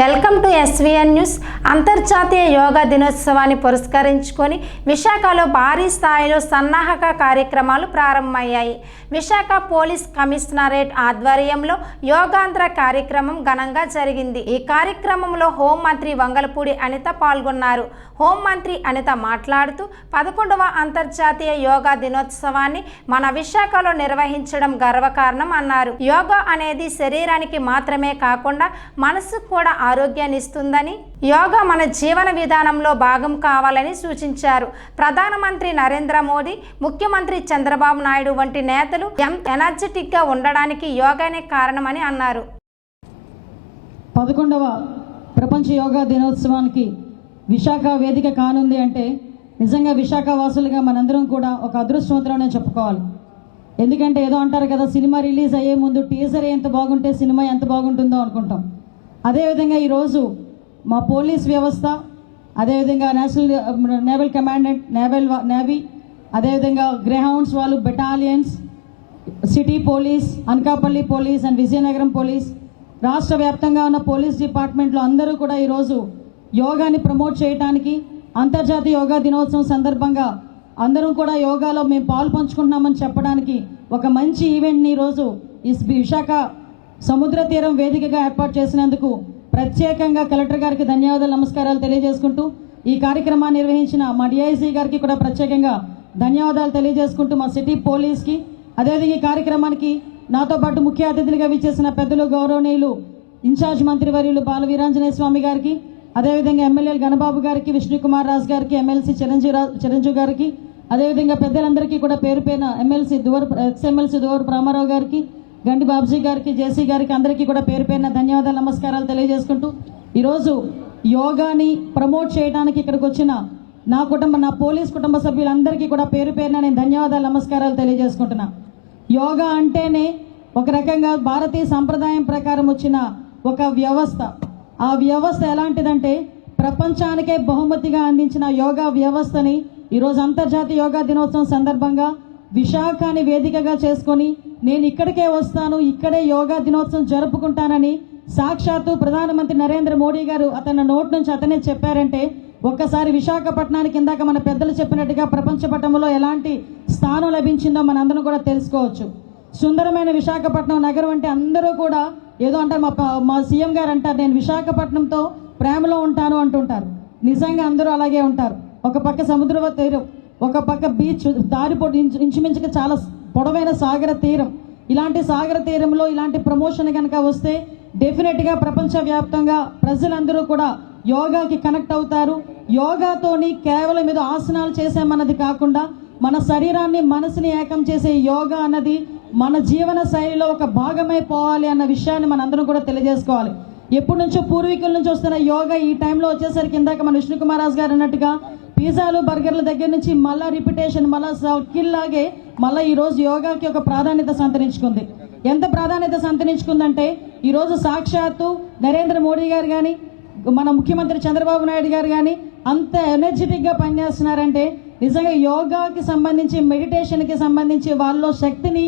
Welcome to SVN news. అంతర్జాతీయ యోగా దినోత్సవాన్ని పురస్కరించుకొని విశాఖలో భారీ స్థాయిలో సన్నాహక కార్యక్రమాలు ప్రారంభమయ్యాయి. విశాఖ పోలీస్ కమిషనరేట్ ఆధ్వర్యంలో యోగాంధ్ర కార్యక్రమం ఘనంగా జరిగింది. ఈ కార్యక్రమంలో హోంమంత్రి వంగలపూడి అనిత పాల్గొన్నారు. హోంమంత్రి అనిత మాట్లాడుతూ పదకొండవ అంతర్జాతీయ యోగా దినోత్సవాన్ని మన విశాఖలో నిర్వహించడం గర్వకారణం అన్నారు. యోగా అనేది శరీరానికి మాత్రమే కాకుండా మనసుకు కూడా ఆరోగ్యాన్ని ఇస్తుందని యోగా మన జీవన విధానంలో భాగం కావాలని సూచించారు. ప్రధానమంత్రి నరేంద్ర మోదీ ముఖ్యమంత్రి చంద్రబాబు నాయుడు వంటి నేతలు ఎంత ఎనర్జెటిక్గా ఉండడానికి యోగానే కారణమని అన్నారు. పదకొండవ ప్రపంచ యోగా దినోత్సవానికి విశాఖ వేదిక కానుంది అంటే నిజంగా విశాఖ వాసులుగా మనందరం కూడా ఒక అదృష్టవంతులనే చెప్పుకోవాలి. ఎందుకంటే ఏదో అంటారు కదా సినిమా రిలీజ్ అయ్యే ముందు టీజర్ ఎంత బాగుంటే సినిమా ఎంత బాగుంటుందో అనుకుంటాం. అదేవిధంగా ఈరోజు మా పోలీస్ వ్యవస్థ అదేవిధంగా national naval commandant naval navy అదేవిధంగా గ్రేహౌండ్స్ వాళ్ళు battalions city police Anakapalli police and Vizianagaram police రాష్ట్ర వ్యాప్తంగా ఉన్న పోలీస్ డిపార్ట్మెంట్లో అందరూ కూడా ఈరోజు యోగాని ప్రమోట్ చేయడానికి అంతర్జాతీయ యోగా దినోత్సవం సందర్భంగా అందరం కూడా యోగాలో మేము పాలు పంచుకుంటున్నామని చెప్పడానికి ఒక మంచి ఈవెంట్ని ఈరోజు ఈ విశాఖ సముద్ర తీరం వేదికగా ఏర్పాటు చేసినందుకు ప్రత్యేకంగా కలెక్టర్ గారికి ధన్యవాదాలు నమస్కారాలు తెలియజేసుకుంటూ ఈ కార్యక్రమాన్ని నిర్వహించిన మా డిఐసి గారికి కూడా ప్రత్యేకంగా ధన్యవాదాలు తెలియజేసుకుంటూ మా సిటీ పోలీస్కి. అదేవిధంగా ఈ కార్యక్రమానికి నాతో పాటు ముఖ్య అతిథులుగా విచ్చేసిన పెద్దలు గౌరవనీయులు ఇన్ఛార్జ్ మంత్రివర్యులు బాల వీరాంజనేయ స్వామి గారికి అదేవిధంగా ఎమ్మెల్యేలు గణబాబు గారికి విష్ణుకుమార్ రాజు గారికి ఎమ్మెల్సీ చిరంజీవి చిరంజీవి గారికి అదేవిధంగా పెద్దలందరికీ కూడా పేరు పేరున MLC Duvvur ex MLC Duvvur Ramarao గారికి గండి బాబుజీ గారికి జేసీ గారికి అందరికీ కూడా పేరు పేరున ధన్యవాదాలు నమస్కారాలు తెలియజేసుకుంటూ ఈరోజు యోగాని ప్రమోట్ చేయడానికి ఇక్కడికి వచ్చిన నా కుటుంబ నా పోలీస్ కుటుంబ సభ్యులందరికీ కూడా పేరు పేరున నేను ధన్యవాదాలు నమస్కారాలు తెలియజేసుకుంటున్నా. యోగా అంటేనే ఒక రకంగా భారతీయ సంప్రదాయం ప్రకారం వచ్చిన ఒక వ్యవస్థ. ఆ వ్యవస్థ ఎలాంటిదంటే ప్రపంచానికే బహుమతిగా అందించిన యోగా వ్యవస్థని ఈరోజు అంతర్జాతీయ యోగా దినోత్సవం సందర్భంగా విశాఖని వేదికగా చేసుకొని నేను ఇక్కడికే వస్తాను ఇక్కడే యోగా దినోత్సవం జరుపుకుంటానని సాక్షాత్తు ప్రధానమంత్రి నరేంద్ర మోడీ గారు అతని నోటి నుంచి అతనే చెప్పారంటే ఒక్కసారి విశాఖపట్నానికి ఇందాక మన పెద్దలు చెప్పినట్టుగా ప్రపంచ పటంలో ఎలాంటి స్థానం లభించిందో మనందరం కూడా తెలుసుకోవచ్చు. సుందరమైన విశాఖపట్నం నగరం అంటే అందరూ కూడా ఏదో అంటారు మా మా సీఎం గారు అంటారు నేను విశాఖపట్నంతో ప్రేమలో ఉంటాను అంటుంటారు. నిజంగా అందరూ అలాగే ఉంటారు. ఒక పక్క సముద్ర తీరం ఒక పక్క బీచ్ దారి పొడి ఇంచు ఇంచుమించుగా చాలా పొడవైన సాగర తీరం. ఇలాంటి సాగర తీరంలో ఇలాంటి ప్రమోషన్ కనుక వస్తే డెఫినెట్గా ప్రపంచవ్యాప్తంగా ప్రజలందరూ కూడా యోగాకి కనెక్ట్ అవుతారు. యోగాతోని కేవలం ఏదో ఆసనాలు చేసామన్నది కాకుండా మన శరీరాన్ని మనసుని ఏకం చేసే యోగా అన్నది మన జీవన శైలిలో ఒక భాగమైపోవాలి అన్న విషయాన్ని మనందరం కూడా తెలియజేసుకోవాలి. ఎప్పటి నుంచో పూర్వీకుల నుంచి వస్తున్న యోగా ఈ టైంలో వచ్చేసరికి ఇందాక మన విష్ణుకుమార్ రాజు గారు అన్నట్టుగా పిజ్జాలు బర్గర్ల దగ్గర నుంచి మళ్ళా రిపిటేషన్ మళ్ళా సర్కిల్ లాగే మళ్ళీ ఈరోజు యోగాకి ఒక ప్రాధాన్యత సంతరించుకుంది. ఎంత ప్రాధాన్యత సంతరించుకుందంటే ఈరోజు సాక్షాత్తు నరేంద్ర మోడీ గారు కానీ మన ముఖ్యమంత్రి చంద్రబాబు నాయుడు గారు కానీ అంత ఎనర్జెటిక్గా పనిచేస్తున్నారంటే నిజంగా యోగాకి సంబంధించి మెడిటేషన్కి సంబంధించి వాళ్ళ శక్తిని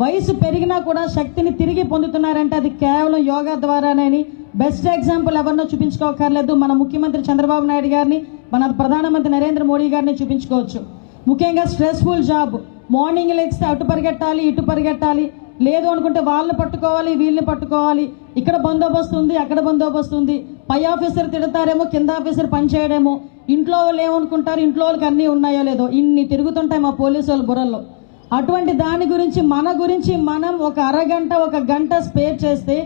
వయసు పెరిగినా కూడా శక్తిని తిరిగి పొందుతున్నారంటే అది కేవలం యోగా ద్వారానే బెస్ట్ ఎగ్జాంపుల్ ఎవరినో చూపించుకోకర్లేదు. మన ముఖ్యమంత్రి చంద్రబాబు నాయుడు గారిని మన ప్రధానమంత్రి నరేంద్ర మోడీ గారిని చూపించుకోవచ్చు. ముఖ్యంగా స్ట్రెస్ఫుల్ జాబ్ మార్నింగ్ లెగ్స్తే అటు పరిగెట్టాలి ఇటు పరిగెట్టాలి. లేదు అనుకుంటే వాళ్ళని పట్టుకోవాలి వీళ్ళని పట్టుకోవాలి. ఇక్కడ బందోబస్తు ఉంది అక్కడ బందోబస్తు ఉంది. పై ఆఫీసర్ తిడతారేమో కింద ఆఫీసర్ పనిచేయడేమో ఇంట్లో వాళ్ళు ఏమనుకుంటారు? ఇంట్లో వాళ్ళకి అన్నీ ఉన్నాయో లేదో? ఇన్ని తిరుగుతుంటాయి మా పోలీసు వాళ్ళ బుర్రల్లో అటువంటి దాని గురించి మన గురించి మనం ఒక అరగంట ఒక గంట స్పేర్ చేస్తే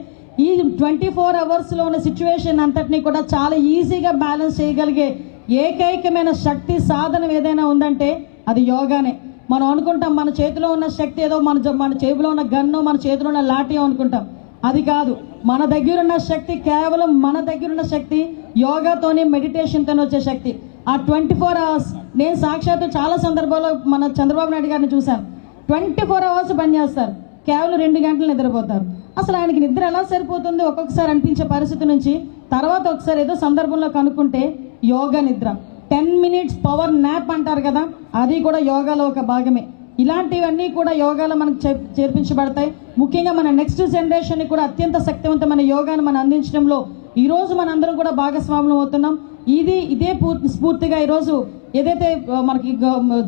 ఈ ట్వంటీ ఫోర్ అవర్స్లో ఉన్న సిచ్యువేషన్ అంతటినీ కూడా చాలా ఈజీగా బ్యాలెన్స్ చేయగలిగే ఏకైకమైన శక్తి సాధనం ఏదైనా ఉందంటే అది యోగానే. మనం అనుకుంటాం మన చేతిలో ఉన్న శక్తి ఏదో మన మన చేతిలో ఉన్న గన్ను మన చేతిలో ఉన్న లాఠీ అనుకుంటాం. అది కాదు. మన దగ్గర ఉన్న శక్తి కేవలం మన దగ్గర ఉన్న శక్తి యోగాతోనే మెడిటేషన్తోనే వచ్చే శక్తి. ఆ ట్వంటీ ఫోర్ అవర్స్ నేను సాక్షాత్తు చాలా సందర్భాల్లో మన చంద్రబాబు నాయుడు గారిని చూశాను. ట్వంటీ ఫోర్ అవర్స్ పనిచేస్తారు కేవలం రెండు గంటలు నిద్రపోతారు. అసలు ఆయనకి నిద్ర ఎలా సరిపోతుంది? ఒక్కొక్కసారి అనిపించే పరిస్థితి నుంచి తర్వాత ఒకసారి ఏదో సందర్భంలో కనుక్కుంటే యోగా నిద్ర. టెన్ మినిట్స్ పవర్ నాప్ అంటారు కదా అది కూడా యోగాలో ఒక భాగమే. ఇలాంటివన్నీ కూడా యోగాలో మనకు చే- చేర్పించబడతాయి. ముఖ్యంగా మన నెక్స్ట్ జనరేషన్ కూడా అత్యంత శక్తివంతమైన యోగాను మనం అందించడంలో ఈరోజు మనందరం కూడా భాగస్వాములు అవుతున్నాం. ఇది ఇదే పూర్తి స్ఫూర్తిగా ఈరోజు ఏదైతే మనకి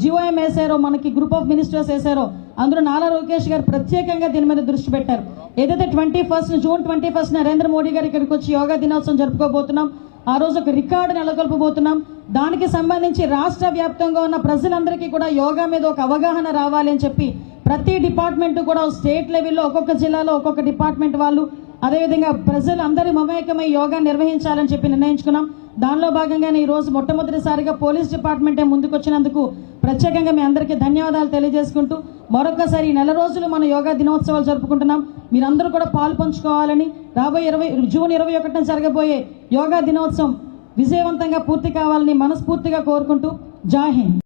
జిఓఎం వేసారో మనకి గ్రూప్ ఆఫ్ మినిస్టర్స్ వేసారో అందులో నారా లోకేష్ గారు ప్రత్యేకంగా దీని మీద దృష్టి పెట్టారు. ఏదైతే twenty first June twenty first Narendra Modi గారు ఇక్కడికి వచ్చి యోగా దినోత్సవం జరుపుకోబోతున్నాం ఆ రోజు ఒక రికార్డు నెలకొల్పబోతున్నాం. దానికి సంబంధించి రాష్ట్ర వ్యాప్తంగా ఉన్న ప్రజలందరికీ కూడా యోగా మీద ఒక అవగాహన రావాలి అని చెప్పి ప్రతి డిపార్ట్మెంట్ కూడా స్టేట్ లెవెల్లో ఒక్కొక్క జిల్లాలో ఒక్కొక్క డిపార్ట్మెంట్ వాళ్ళు అదేవిధంగా ప్రజలందరి మమేకమై యోగా నిర్వహించాలని చెప్పి నిర్ణయించుకున్నాం. దానిలో భాగంగానే ఈ రోజు మొట్టమొదటిసారిగా పోలీస్ డిపార్ట్మెంటే ముందుకొచ్చినందుకు ప్రత్యేకంగా మీ అందరికీ ధన్యవాదాలు తెలియజేసుకుంటూ మరొకసారి ఈ నెల రోజులు మన యోగా దినోత్సవాలు జరుపుకుంటున్నాం. మీరందరూ కూడా పాలు పంచుకోవాలని రాబోయే ఇరవై జూన్ ఇరవై ఒకటిన జరగబోయే యోగా దినోత్సవం విజయవంతంగా పూర్తి కావాలని మనస్ఫూర్తిగా కోరుకుంటూ జాహింద్